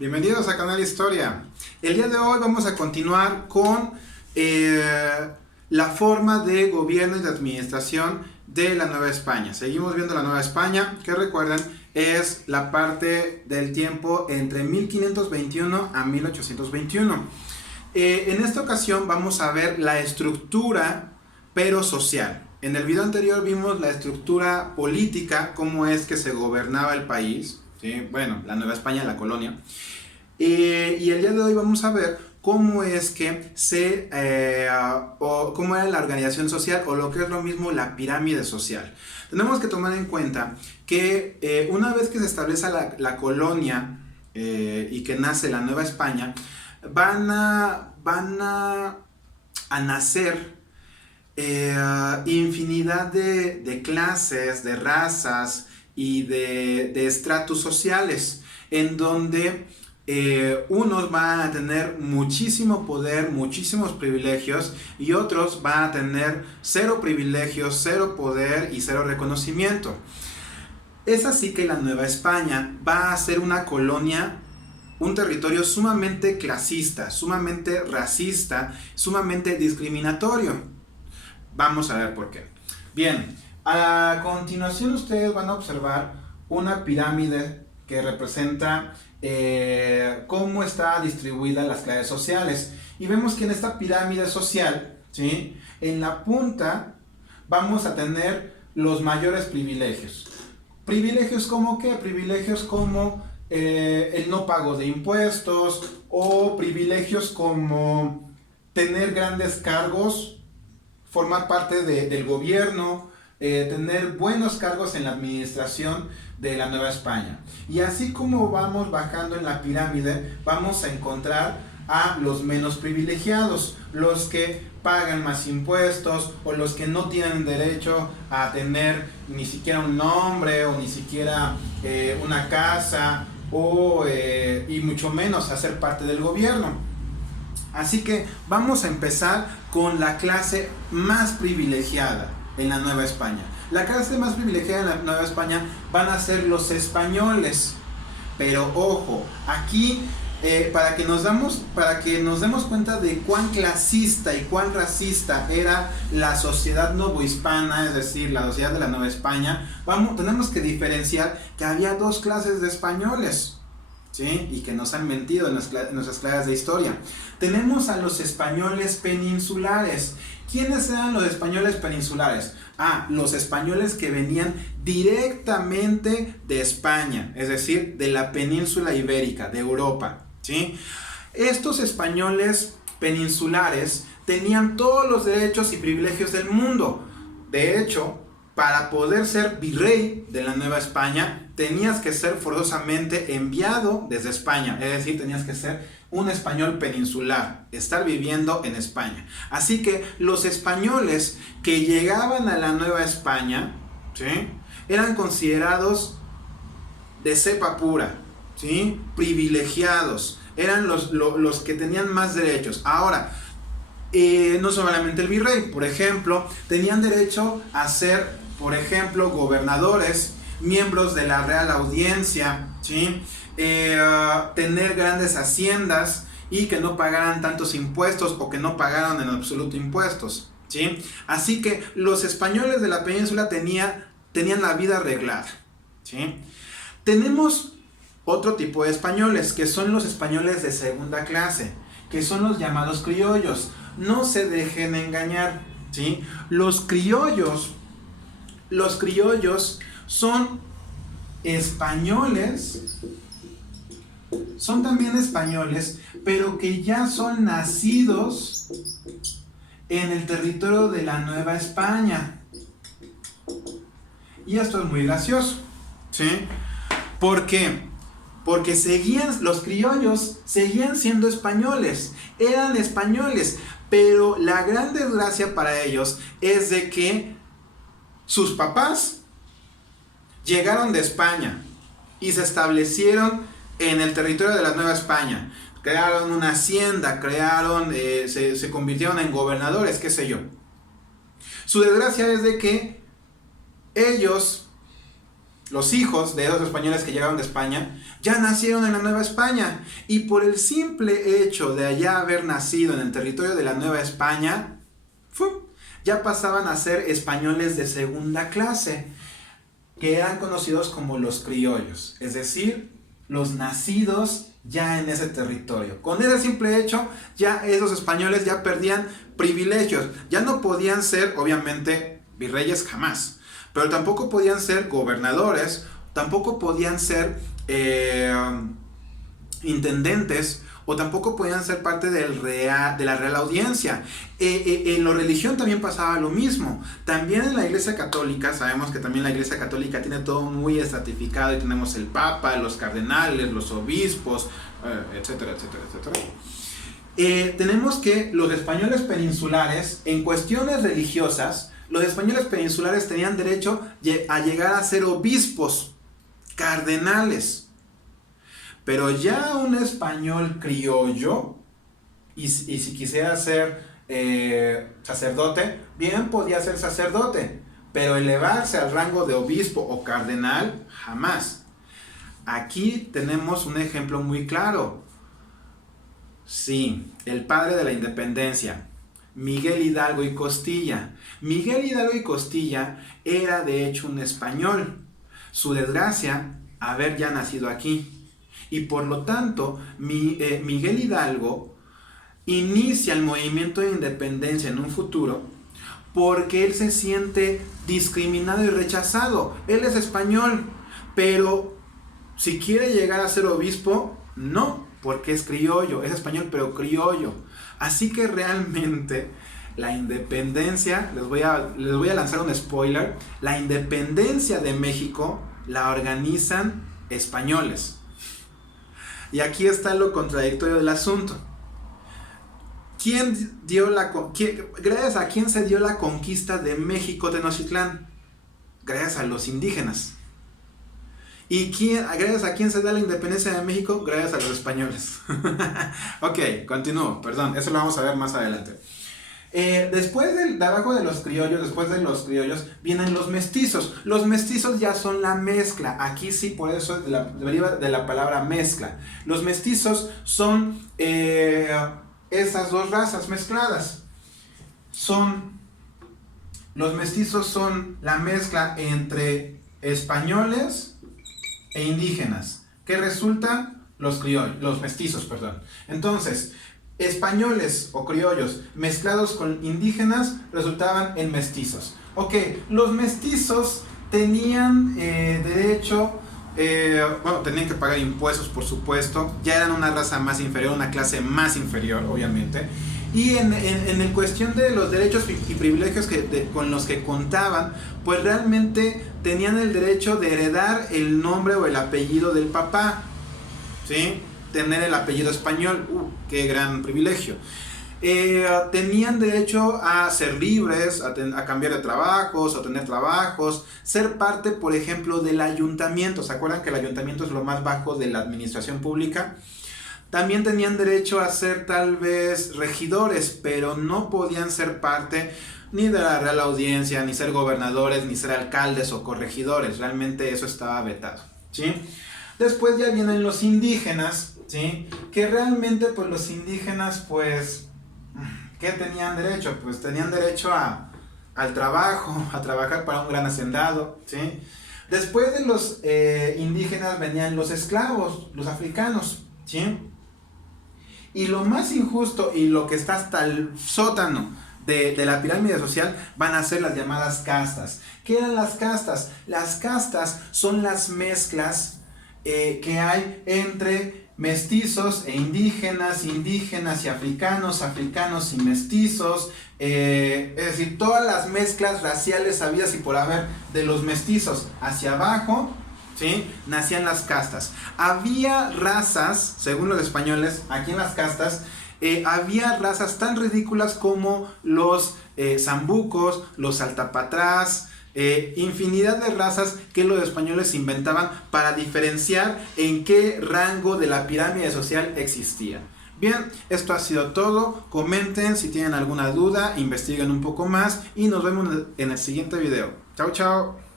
Bienvenidos a Canal Historia. El día de hoy vamos a continuar con la forma de gobierno y de administración de la Nueva España. Seguimos viendo la Nueva España, que recuerden es la parte del tiempo entre 1521 a 1821. En esta ocasión vamos a ver la estructura, pero social. En el video anterior vimos la estructura política, cómo es que se gobernaba el país, ¿sí? Bueno, la Nueva España, la colonia. Y el día de hoy vamos a ver cómo es que cómo era la organización social, o lo que es lo mismo, la pirámide social. Tenemos que tomar en cuenta que una vez que se establece la colonia y que nace la Nueva España, van a nacer infinidad de clases, de razas y de estratos sociales, en donde unos van a tener muchísimo poder, muchísimos privilegios, y otros van a tener cero privilegios, cero poder y cero reconocimiento. Es así que la Nueva España va a ser una colonia, un territorio sumamente clasista, sumamente racista, sumamente discriminatorio. Vamos a ver por qué. Bien, a continuación ustedes van a observar una pirámide que representa cómo está distribuida las clases sociales, y vemos que en esta pirámide social, ¿sí?, en la punta vamos a tener los mayores privilegios. ¿Privilegios como qué? Privilegios como el no pago de impuestos, o privilegios como tener grandes cargos, formar parte del gobierno, tener buenos cargos en la administración de la Nueva España. Y así como vamos bajando en la pirámide, vamos a encontrar a los menos privilegiados, los que pagan más impuestos, o los que no tienen derecho a tener ni siquiera un nombre, o ni siquiera una casa, y mucho menos a ser parte del gobierno. Así que vamos a empezar con la clase más privilegiada en la Nueva España. La clase más privilegiada en la Nueva España van a ser los españoles. Pero ojo, aquí para que nos demos cuenta de cuán clasista y cuán racista era la sociedad novohispana, es decir, la sociedad de la Nueva España, tenemos que diferenciar que había dos clases de españoles, ¿sí? Y que nos han mentido en nuestras clases de historia. Tenemos a los españoles peninsulares. ¿Quiénes eran los españoles peninsulares? Los españoles que venían directamente de España, es decir, de la península ibérica, de Europa, ¿sí? Estos españoles peninsulares tenían todos los derechos y privilegios del mundo. De hecho, para poder ser virrey de la Nueva España, tenías que ser forzosamente enviado desde España, es decir, tenías que ser un español peninsular, estar viviendo en España. Así que los españoles que llegaban a la Nueva España, ¿sí?, eran considerados de cepa pura, ¿sí?, privilegiados, eran los que tenían más derechos. Ahora, no solamente el virrey, por ejemplo, tenían derecho a ser, por ejemplo, gobernadores, miembros de la Real Audiencia, ¿sí?, tener grandes haciendas y que no pagaran tantos impuestos, o que no pagaran en absoluto impuestos, ¿sí? Así que los españoles de la península tenían la vida arreglada, ¿sí? Tenemos otro tipo de españoles, que son los españoles de segunda clase, que son los llamados criollos. No se dejen engañar, ¿sí? Los criollos son españoles, son también españoles, pero que ya son nacidos en el territorio de la Nueva España. Y esto es muy gracioso, ¿sí? ¿Por qué? Porque los criollos seguían siendo españoles, eran españoles, pero la gran desgracia para ellos es de que sus papás llegaron de España y se establecieron en el territorio de la Nueva España. Crearon una hacienda, se convirtieron en gobernadores, qué sé yo. Su desgracia es de que ellos los hijos de esos españoles que llegaron de España ya nacieron en la Nueva España. Y por el simple hecho de allá haber nacido en el territorio de la Nueva España, ¡fum!, ya pasaban a ser españoles de segunda clase, que eran conocidos como los criollos, es decir, los nacidos ya en ese territorio. Con ese simple hecho, ya esos españoles ya perdían privilegios. Ya no podían ser, obviamente, virreyes jamás, pero tampoco podían ser gobernadores, tampoco podían ser intendentes, o tampoco podían ser parte de la Real Audiencia. En la religión también pasaba lo mismo. También en la Iglesia Católica, sabemos que también la Iglesia Católica tiene todo muy estratificado, y tenemos el Papa, los cardenales, los obispos, etcétera, etcétera, etcétera. Tenemos que los españoles peninsulares, en cuestiones religiosas, los españoles peninsulares tenían derecho a llegar a ser obispos, cardenales. Pero ya un español criollo, y si quisiera ser sacerdote, bien podía ser sacerdote, pero elevarse al rango de obispo o cardenal, jamás. Aquí tenemos un ejemplo muy claro. Sí, el padre de la independencia, Miguel Hidalgo y Costilla. Miguel Hidalgo y Costilla era de hecho un español. Su desgracia, haber ya nacido aquí. Y por lo tanto, Miguel Hidalgo inicia el movimiento de independencia en un futuro porque él se siente discriminado y rechazado. Él es español, pero si quiere llegar a ser obispo, no, porque es criollo, es español pero criollo. Así que realmente la independencia, les voy a lanzar un spoiler, la independencia de México la organizan españoles. Y aquí está lo contradictorio del asunto. ¿Gracias a quién se dio la conquista de México Tenochtitlán? Gracias a los indígenas. ¿Y gracias a quién se da la independencia de México? Gracias a los españoles. Ok, continúo, perdón, eso lo vamos a ver más adelante. Después de abajo de los criollos, vienen los mestizos. Los mestizos ya son la mezcla. Aquí sí, por eso deriva de la palabra mezcla. Los mestizos son esas dos razas mezcladas. Los mestizos son la mezcla entre españoles e indígenas, que resultan los mestizos, perdón. Entonces, españoles o criollos mezclados con indígenas resultaban en mestizos. Ok, los mestizos tenían derecho, tenían que pagar impuestos, por supuesto. Ya eran una raza más inferior, una clase más inferior, obviamente. Y en el cuestión de los derechos y privilegios con los que contaban, pues realmente tenían el derecho de heredar el nombre o el apellido del papá, ¿sí? Tener el apellido español, qué gran privilegio. Tenían derecho a ser libres, a cambiar de trabajos, a tener trabajos, ser parte, por ejemplo, del ayuntamiento. ¿Se acuerdan que el ayuntamiento es lo más bajo de la administración pública? También tenían derecho a ser tal vez regidores, pero no podían ser parte ni de la Real Audiencia, ni ser gobernadores, ni ser alcaldes o corregidores. Realmente eso estaba vetado, ¿sí? Después ya vienen los indígenas, ¿sí? Que realmente pues los indígenas pues, ¿qué tenían derecho? Pues tenían derecho al trabajo, a trabajar para un gran hacendado, ¿sí? Después de los indígenas venían los esclavos, los africanos, ¿sí? Y lo más injusto y lo que está hasta el sótano de la pirámide social van a ser las llamadas castas. ¿Qué eran las castas? Las castas son las mezclas que hay entre mestizos e indígenas, indígenas y africanos, africanos y mestizos, es decir, todas las mezclas raciales habidas y por haber de los mestizos hacia abajo, ¿sí? Nacían las castas. Había razas, según los españoles, aquí en las castas, había razas tan ridículas como los zambucos, los saltapatrás, infinidad de razas que los españoles inventaban para diferenciar en qué rango de la pirámide social existía. Bien, esto ha sido todo. Comenten si tienen alguna duda, investiguen un poco más y nos vemos en el siguiente video. Chao, chao.